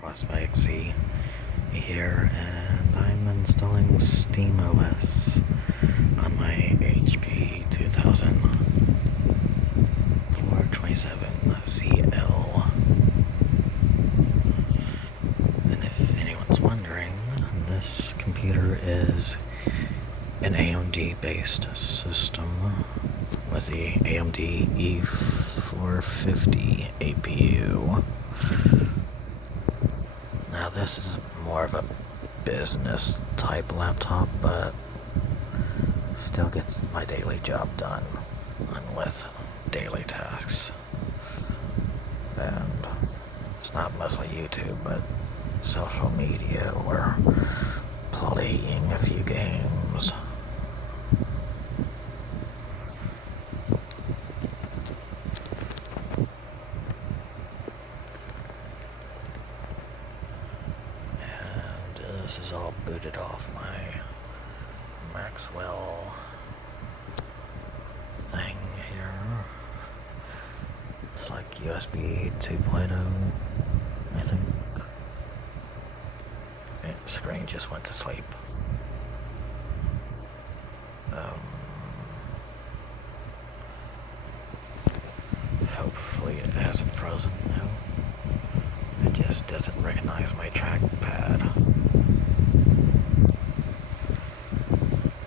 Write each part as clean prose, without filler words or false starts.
FrostBite here, and I'm installing SteamOS on my HP 2427CL. And if anyone's wondering, this computer is an AMD based system with the AMD E450 APU. Now this is more of a business type laptop, but still gets my daily job done with daily tasks. And it's not mostly YouTube, but social media or playing a few games. This is all booted off my Maxwell thing here. It's like USB 2.0, I think. The screen just went to sleep. Hopefully it hasn't frozen now. It just doesn't recognize my trackpad.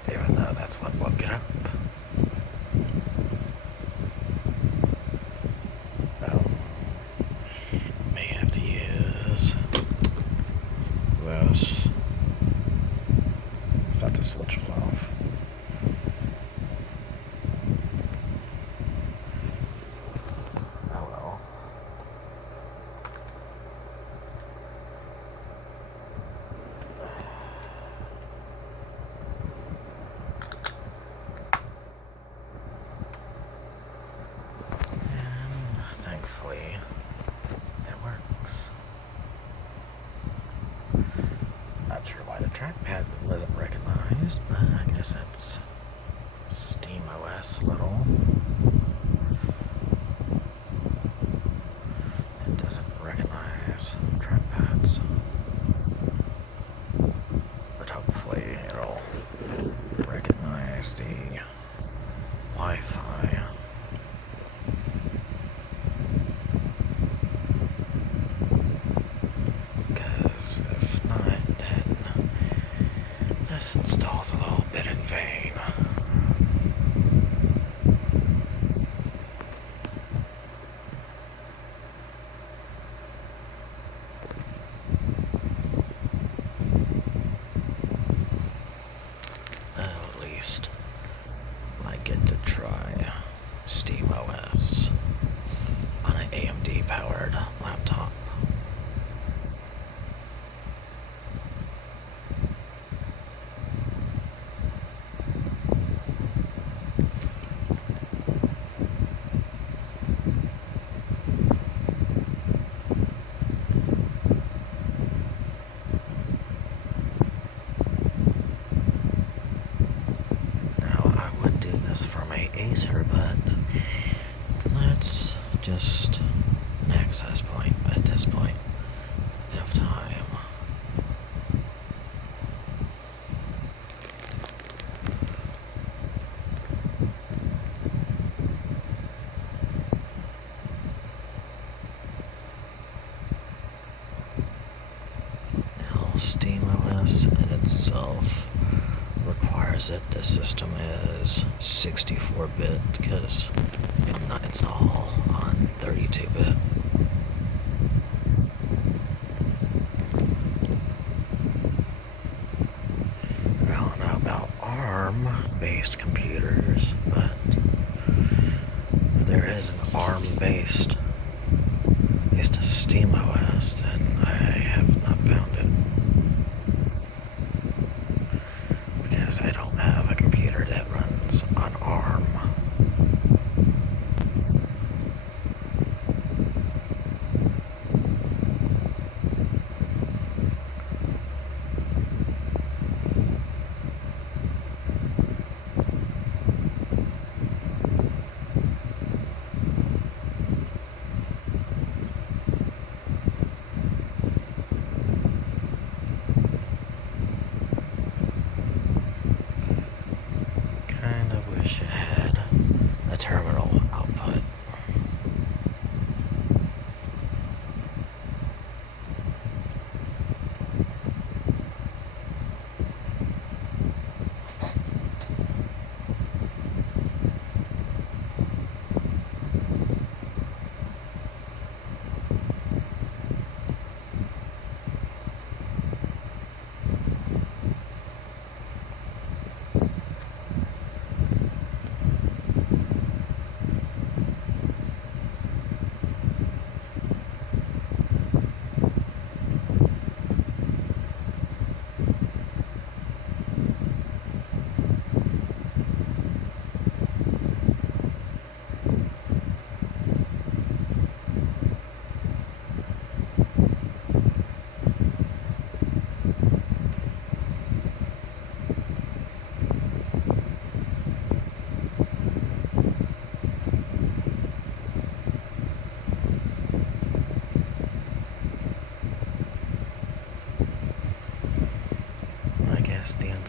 Even though that's what woke it up. May have to use this. I thought the switch was off. Oh well. Thankfully, it works. Not sure why the trackpad wasn't recognized, but I guess that's SteamOS little. It doesn't recognize trackpads. But hopefully it'll recognize the Wi-Fi. If not, then this installs a little bit in vain. At least I get to try SteamOS on an AMD powered laptop. From a Acer, but that's just an access point at this point of time. Now SteamOS in itself requires that the system is 64-bit because it cannot install on 32-bit. I don't know about ARM-based computers, but if there is an ARM-based SteamOS, then I have not found it. Because I don't have a computer that runs on ARM.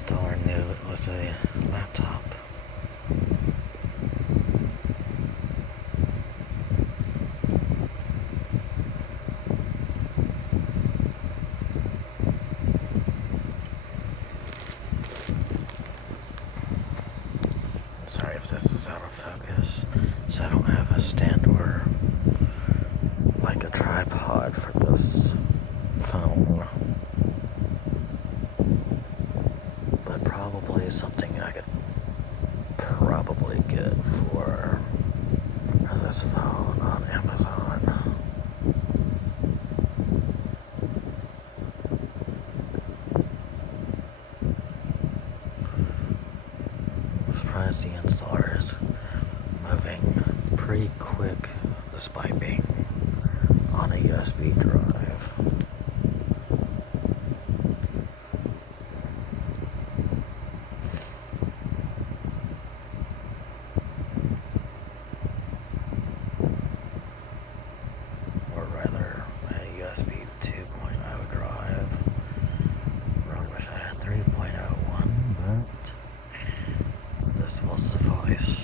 installer knew it was a laptop. Sorry if this is out of focus, so I don't have a stand or like a tripod for this phone, but probably something I could probably get for this phone on Amazon. I'm surprised the installer is moving pretty quick despite being on a USB drive. Or rather, a USB 2.0 drive. Really wish I had 3.01, but this will suffice.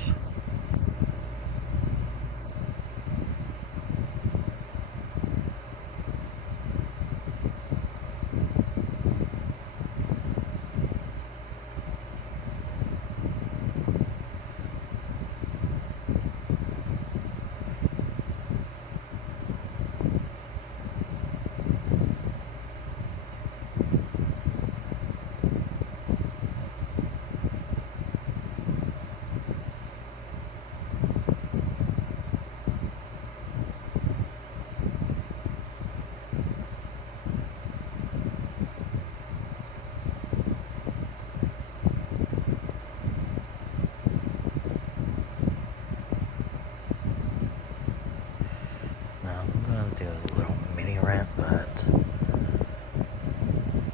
Do a little mini rant, but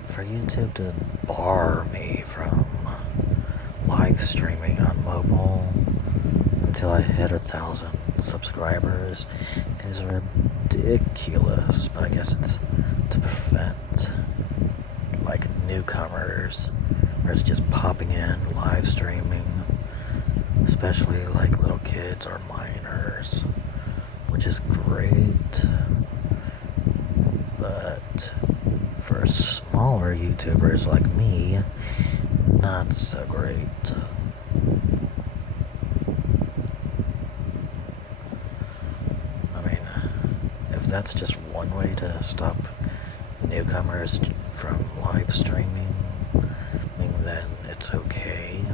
for YouTube to bar me from live streaming on mobile until I hit 1,000 subscribers is ridiculous. But I guess it's to prevent like newcomers or it's just popping in live streaming, especially like little kids or minors, which is great, but for smaller YouTubers like me, not so great. I mean, if that's just one way to stop newcomers from live streaming, I mean, then it's okay.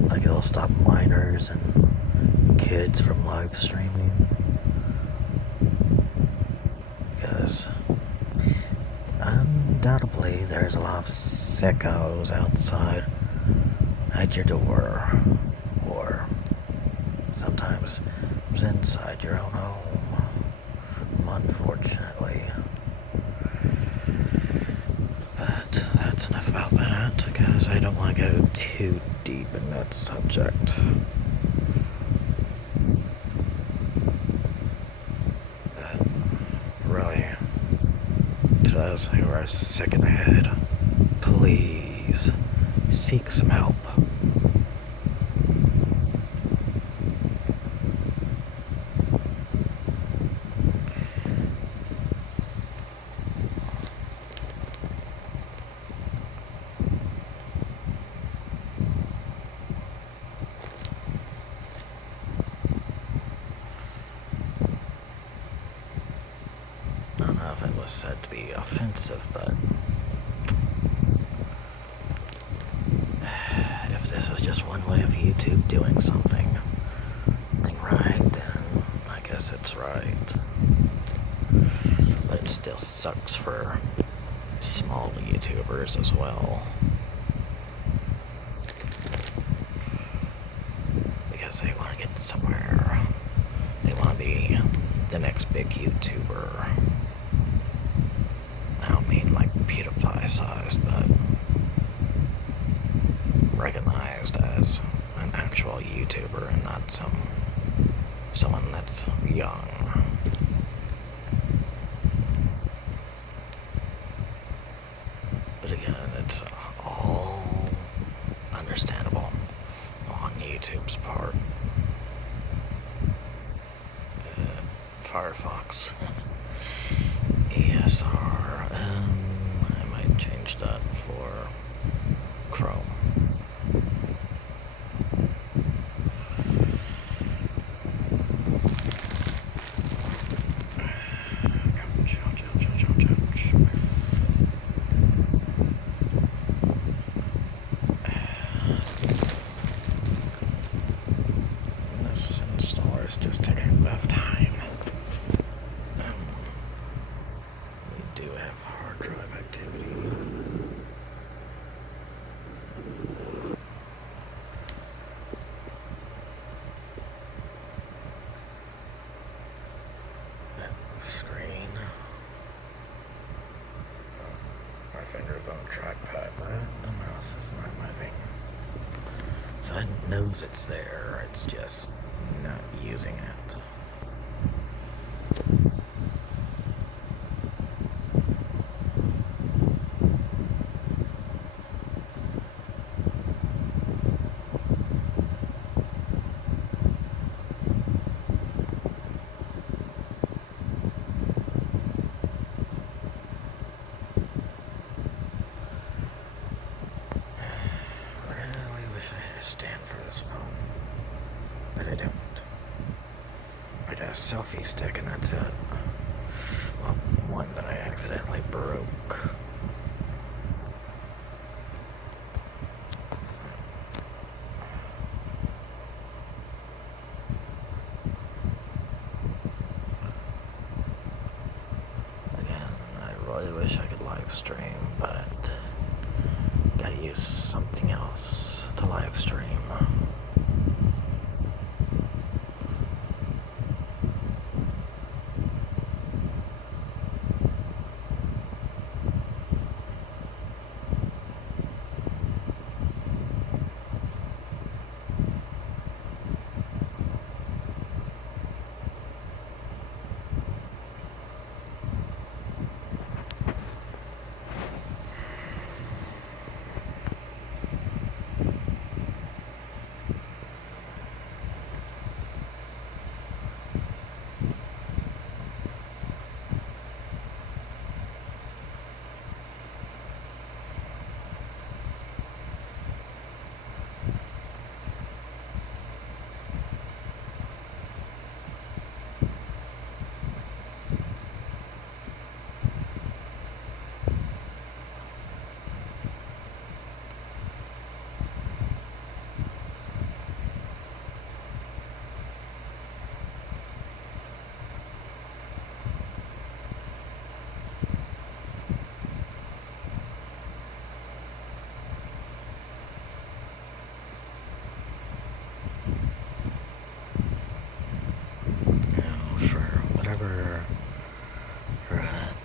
Like, it'll stop minors and kids from live streaming. Because undoubtedly there's a lot of sickos outside at your door, or sometimes inside your own home, unfortunately. But that's enough about that, because I don't want to go too deep in that subject. But really, to those who are sick in the head, please seek some help. I don't know if it was said to be offensive, but if this is just one way of YouTube doing something right, then I guess it's right. But it still sucks for small YouTubers as well, because they want to get somewhere. They want to be the next big YouTuber. I don't mean like PewDiePie sized, but recognized as an actual YouTuber and not someone that's young. But again, it's all understandable on YouTube's part. Firefox. ESR. I might change that for Chrome. This installer is just taking enough time. We do have hard drive activity. Screen. My finger's on the trackpad, but the mouse is not moving. So it knows it's there, it's just not using it. Stand for this phone, but I don't. I got a selfie stick and that's it. Well, one that I accidentally broke. Again, I really wish I could live stream, but gotta use something else to live stream.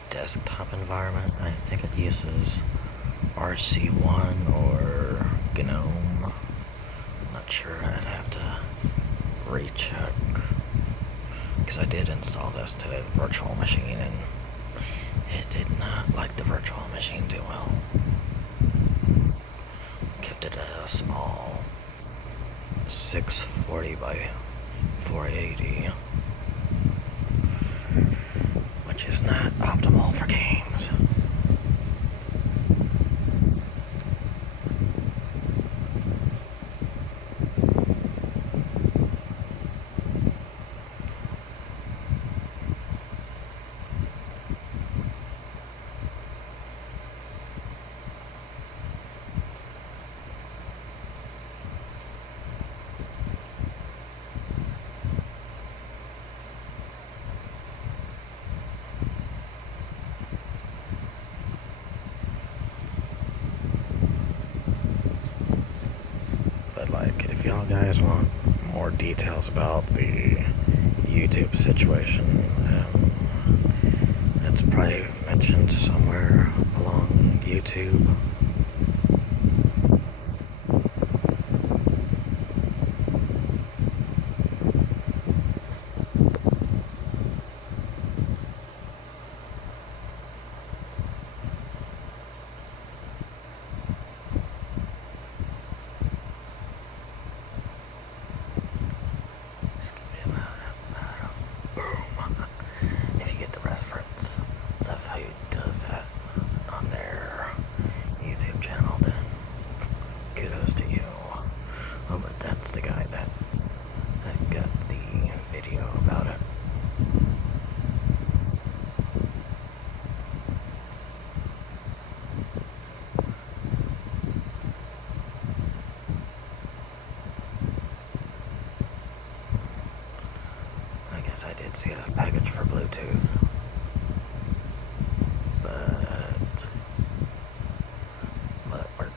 Desktop environment, I think it uses RC1 or GNOME. I'm not sure, I'd have to recheck, because I did install this to a virtual machine and it did not like the virtual machine too well. Kept it a small 640 by 480. Which is not optimal for games. If y'all guys want more details about the YouTube situation, it's probably mentioned somewhere along YouTube. does that on their YouTube channel, then kudos to you. Oh, but that's the guy that got the video about it. I guess I did see a package for Bluetooth, but will it work?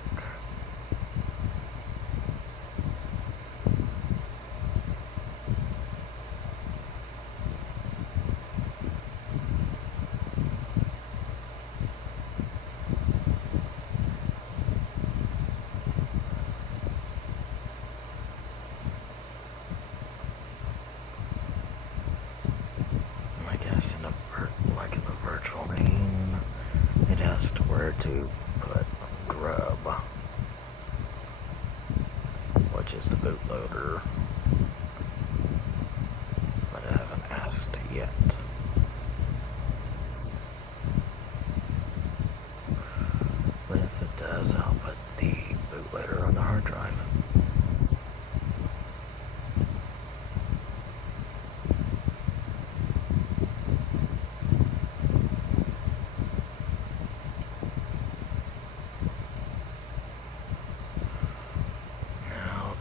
I guess in the virtual name, it asked where to put grub, which is the bootloader, but it hasn't asked yet. But if it does, I'll put the bootloader on the hard drive.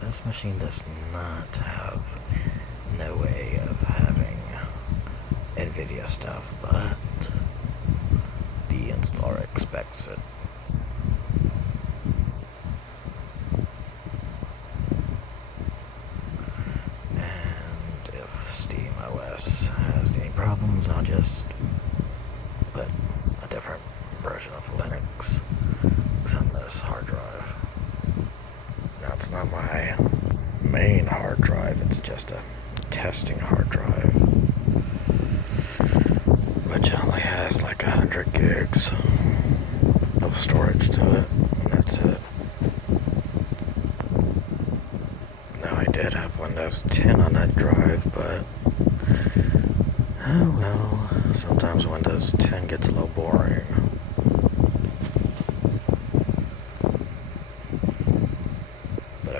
This machine does not have no way of having NVIDIA stuff, but the installer expects it. And if SteamOS has any problems, I'll just put a different version of Linux on this hard drive. It's not my main hard drive, it's just a testing hard drive, which only has like 100 gigs of storage to it, and that's it. Now I did have Windows 10 on that drive, but oh well, sometimes Windows 10 gets a little boring.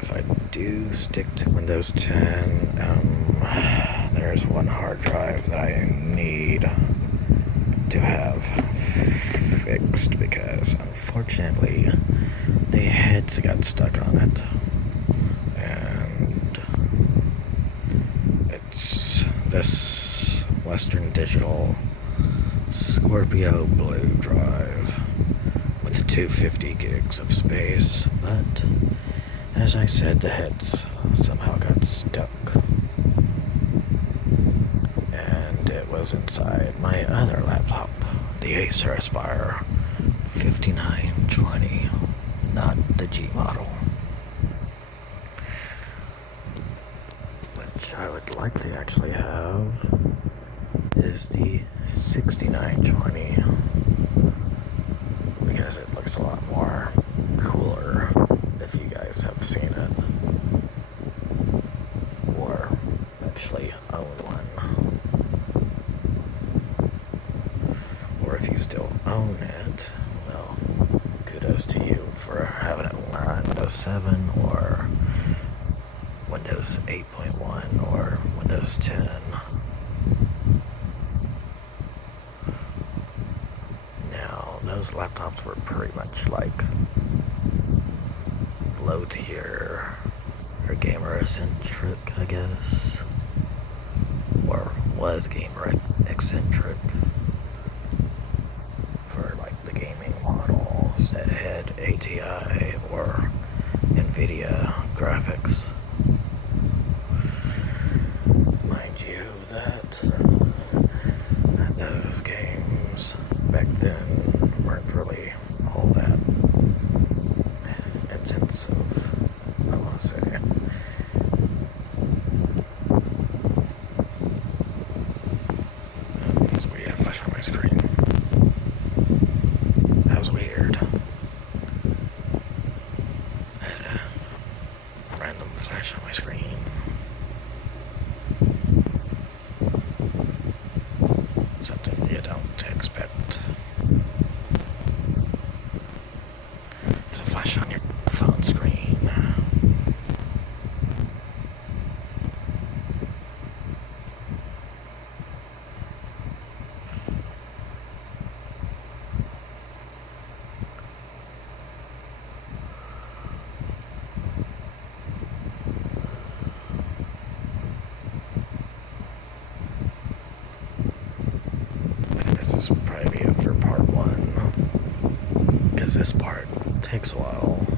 If I do stick to Windows 10, there's one hard drive that I need to have fixed because unfortunately the heads got stuck on it, and it's this Western Digital Scorpio Blue drive with 250 gigs of space, but as I said, the heads somehow got stuck, and it was inside my other laptop, the Acer Aspire 5920, not the G model, which I would like to actually have is the 6920, because it looks a lot more cooler. If you guys have seen it, or actually own one, or if you still own it, well, kudos to you for having it on Windows 7 or Windows 8.1 or Windows 10. Now, those laptops were pretty much like low tier or gamer eccentric, I guess, or was gamer eccentric for like the gaming models that had ATI or NVIDIA graphics. Mind you that those games back then weren't really all that intensive, I want to say. It's weird, flash on my screen. That was weird. I had a random flash on my screen. Something you don't expect. this part takes a while.